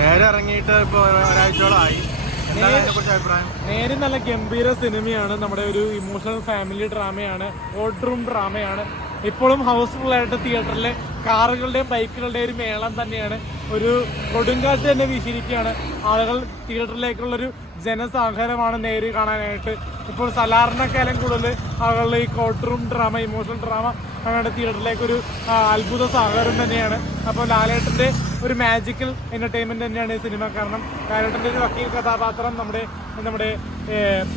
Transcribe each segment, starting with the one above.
നേരെ ഇറങ്ങിയിട്ട് ഇപ്പൊ ഒരാഴ്ചയോളമായി നേരെ നല്ല ഗംഭീര സിനിമയാണ്. നമ്മുടെ ഒരു ഇമോഷണൽ ഫാമിലി ഡ്രാമയാണ് റൂം ഡ്രാമയാണ് ഇപ്പോഴും ഹൗസ്ഫുൾ ആയിട്ട് തിയേറ്ററിലെ കാറുകളുടെയും ബൈക്കുകളുടെയും ഒരു മേളം തന്നെയാണ്. ഒരു കൊടുങ്കാറ്റ് തന്നെ വീശിയിരിക്കുകയാണ്. ആളുകൾ തിയേറ്ററിലേക്കുള്ളൊരു ജനസാഗരമാണ് നേര് കാണാനായിട്ട്. ഇപ്പോൾ സലാറിനേക്കാളും കൂടുതൽ ആളുകളുടെ ഈ court room drama emotional drama അങ്ങനെ തിയേറ്ററിലേക്ക് ഒരു അത്ഭുത സഹകരണം തന്നെയാണ്. അപ്പോൾ ലാലേട്ടന്റെ ഒരു മാജിക്കൽ എന്റർടൈൻമെന്റ് തന്നെയാണ് ഈ സിനിമ. കാരണം ലാലേട്ടന്റെ ഒരു വക്കീൽ കഥാപാത്രം നമ്മുടെ നമ്മുടെ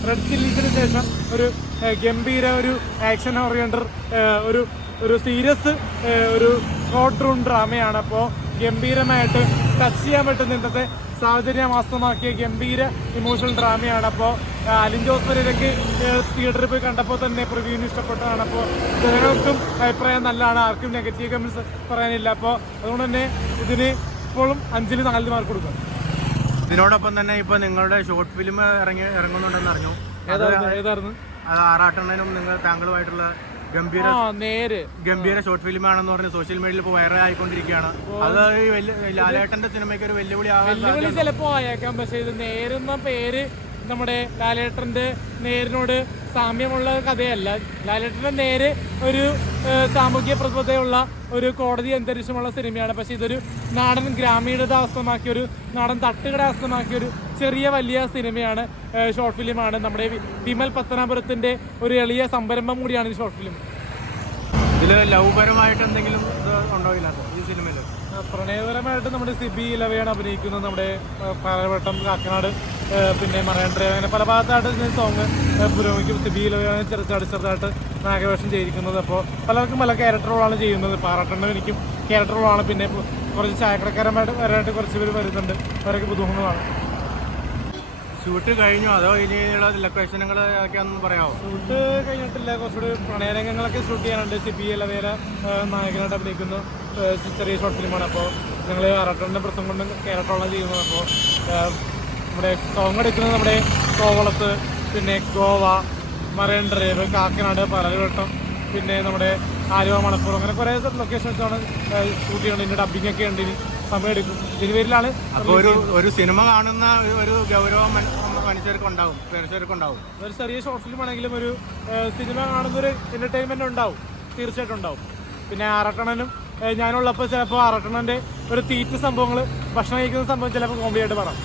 റെഡ് ചില്ലീസിന് ശേഷം ഒരു ഗംഭീര ഒരു ആക്ഷൻ ഓറിയന്റർ ഒരു ഒരു സീരിയസ് ഒരു കോട്ട് റൂം ഡ്രാമയാണ് അപ്പോൾ ഗംഭീരമായിട്ട് ടച്ച് ചെയ്യാൻ പറ്റുന്ന ഇന്നത്തെ സാഹചര്യം ആസ്തമാക്കിയ ഗംഭീര ഇമോഷണൽ ഡ്രാമയാണ് അപ്പോൾ അലിൻ ജോസ് പെരേരയ്ക്ക് തിയേറ്ററിൽ പോയി കണ്ടപ്പോൾ തന്നെ പ്രിവ്യൂവിന് ഇഷ്ടപ്പെട്ടതാണ്. അപ്പോൾ ജനങ്ങൾക്കും അഭിപ്രായം നല്ലതാണ്. ആർക്കും നെഗറ്റീവ് കമൻസ് പറയാനില്ല. അപ്പോൾ അതുകൊണ്ട് തന്നെ ഇതിന് ഇപ്പോഴും അഞ്ചിന് നാല് മാർക്ക് കൊടുക്കും. ഇതിനോടൊപ്പം തന്നെ ഇപ്പൊ നിങ്ങളുടെ ഷോർട്ട് ഫിലിം ഇറങ്ങി ഇറങ്ങുന്നുണ്ടെന്ന് അറിഞ്ഞു. ഏതായിരുന്നു? ആറാട്ടെണ്ണനും നിങ്ങൾ താങ്കളുമായിട്ടുള്ള ഗംഭീര നേര്. ഗംഭീര ഷോർട്ട് ഫിലിം ആണെന്ന് പറഞ്ഞ് സോഷ്യൽ മീഡിയയിൽ ഇപ്പോൾ വൈറൽ ആയിക്കൊണ്ടിരിക്കുകയാണ്. അത് ഈ വലിയ ലാലേട്ടന്റെ സിനിമയ്ക്ക് ഒരു വെല്ലുവിളി വെല്ലുവിളി ചിലപ്പോ ആയേക്കാം. പക്ഷെ ഇത് നേരുന്ന പേര് നമ്മുടെ ലാലേട്ടന്റെ നേരിനോട് സാമ്യമുള്ള കഥയല്ല. ലാലേട്ടന്റെ നേര് ഒരു ഏഹ്, സാമൂഹ്യ പ്രതിബദ്ധതയുള്ള ഒരു കോടതി അന്തരീക്ഷമുള്ള സിനിമയാണ് പക്ഷെ ഇതൊരു നാടൻ ഗ്രാമീണത ആസ്തമാക്കിയ ഒരു നാടൻ തട്ടുകട ആസ്തമാക്കിയ ഒരു ചെറിയ വലിയ സിനിമയാണ് ഷോർട്ട് ഫിലിമാണ് നമ്മുടെ വിമൽ പത്തനാപുരത്തിന്റെ ഒരു എളിയ സംരംഭം കൂടിയാണ് ഈ ഷോർട്ട് ഫിലിം ഇതിൽ ലൗപരമായിട്ട് എന്തെങ്കിലും ഉണ്ടാവില്ല ഈ സിനിമയിൽ പ്രണയപരമായിട്ട് നമ്മുടെ സിബി ഇലവയാണ് അഭിനയിക്കുന്നത്. നമ്മുടെ പാലവട്ടം കാക്കനാട് പിന്നെ മറയൻഡ്ര അങ്ങനെ പല ഭാഗത്തായിട്ട് സോങ് പുരോഗമിക്കും. സിബി ഇലവയാണ് ചെറുതായിട്ട് ചെറുതായിട്ട് നാഗവേഷം ചെയ്തിരിക്കുന്നത്. അപ്പോൾ പലർക്കും പല ക്യാരക്ടർ റോളാണ് ചെയ്യുന്നത്. പാറട്ടണ്ണ എനിക്കും ക്യാരക്ടർ റോളാണ് പിന്നെ കുറച്ച് ചായക്കടക്കാരമായിട്ട് വരാനായിട്ട് കുറച്ച് പേര് വരുന്നുണ്ട്. അവരൊക്കെ പുതുമുഖങ്ങളാണ്. ഷൂട്ട് കഴിഞ്ഞോ? അതോ ഇനിയുള്ള ലൊക്കേഷനുകൾ ഒക്കെ ഒന്ന് പറയാമോ ഷൂട്ട് കഴിഞ്ഞിട്ടില്ല. കുറച്ചുകൂടി പ്രണയരംഗങ്ങളൊക്കെ ഷൂട്ട് ചെയ്യാനുണ്ട്. സിബി വേറെ നായകനായിട്ട് അഭിനയിക്കുന്നു. ചെറിയ ഷോർട്ട് ഫിലിമാണ് അപ്പോൾ ഞങ്ങൾ അറട്ടന്റെ പ്രസം കൊണ്ട് കേരളത്തോളം ചെയ്യുന്നത് അപ്പോൾ നമ്മുടെ സോങ് എടുക്കുന്നത് നമ്മുടെ കോവളത്ത് പിന്നെ ഗോവ മറൈൻ ഡ്രൈവ് കാക്കനാട് പലരുവട്ടം പിന്നെ നമ്മുടെ ആലുവ മണപ്പുറം അങ്ങനെ കുറേ ലൊക്കേഷൻസാണ് ഷൂട്ട് ചെയ്യുന്നത് ഇതിന്റെ ഡബിങ് ഒക്കെ ഉണ്ട് ഇനി. സമയം തിരുവേരിലാണ് ജനുവരിയിലാണ് അപ്പോൾ ഒരു ഒരു സിനിമ കാണുന്ന ഒരു ഗൗരവം മന- മനുഷ്യർക്ക് ഉണ്ടാവും പ്രേക്ഷകർക്ക് ഉണ്ടാവും. ഒരു ചെറിയ ഷോർട്ട് ഫിലിം ആണെങ്കിലും ഒരു സിനിമ സിനിമ കാണുന്നൊരു എന്റർടൈൻമെന്റ് ഉണ്ടാവും. തീർച്ചയായിട്ടും ഉണ്ടാവും. പിന്നെ ആറട്ടണനും ഞാനുള്ളപ്പോൾ ചിലപ്പോൾ ആറട്ടണന്റെ ഒരു തീറ്റ സംഭവങ്ങൾ ഭക്ഷണം കഴിക്കുന്ന സംഭവം ചിലപ്പോൾ കോമഡി ആയിട്ട് പറയാം.